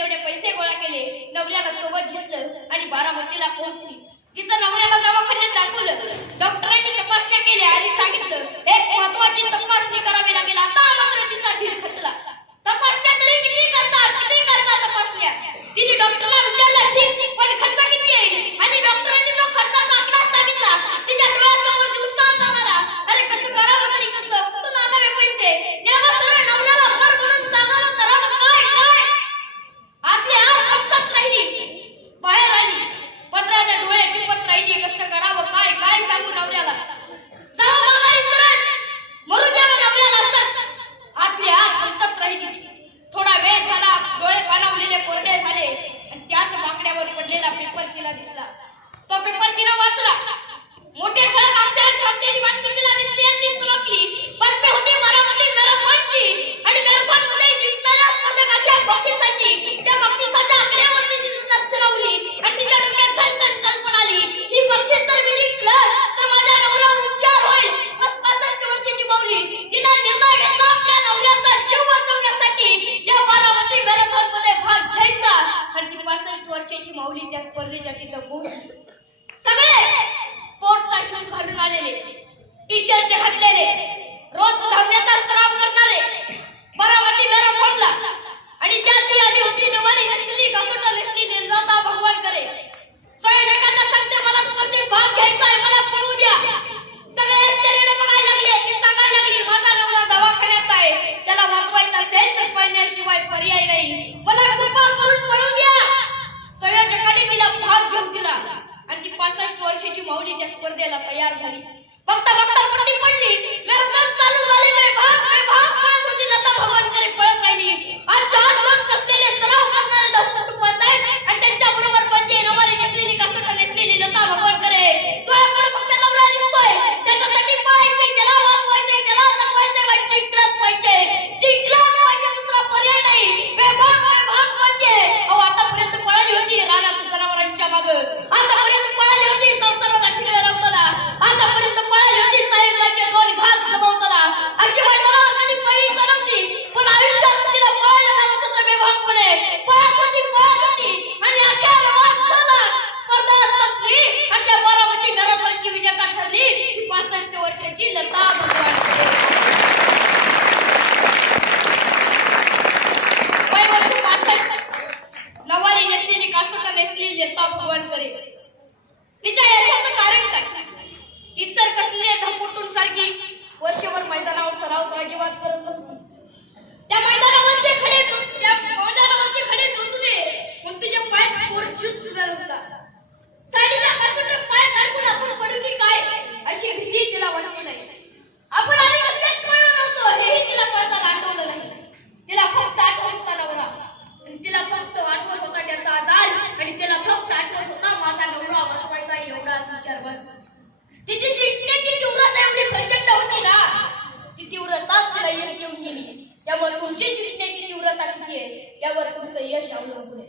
जेवढे पैसे गोळा केले नवऱ्याला सोबत घेतलं आणि बारामतीला पोहोचली. तिथं नवऱ्याला दवाखान्यात दाखवलं डॉक्टरांनी तपासण्या केल्या आणि सांगितलं एक महत्वाची तपासणी करावी लागेल वर्षाची माऊली त्या स्पर्धेच्या तिथं पोहोचली सगळे स्पोर्ट्स शूज घालून आलेले. टी शर्ट घातलेले. रोज धावण्याचा वर्षाची लता क्षुत सुधार होता साडीच्या कासरच्या पायात अडकून आपण पडू की काय? अशी भीती तिला वाटली नाही. आपण आणि कसल्यात पळलो नव्हतो? हेही तिला पळताना आठवलं नाही. तिला फक्त आठवत होता नवरा. आणि तिला फक्त आठवत होता त्याचा आजार. आणि तिला फक्त आठवत होता माझा नवरा वाचवायचा एवढाच विचार बस. तिची चिंतेची तीव्रता एवढी प्रचंड होती ना. ती तीव्रता तिला यश घेऊन गेली. त्यामुळे तुमची चिंतेची तीव्रता किती आहे. त्यावर तुमचं यश अवलंबून आहे.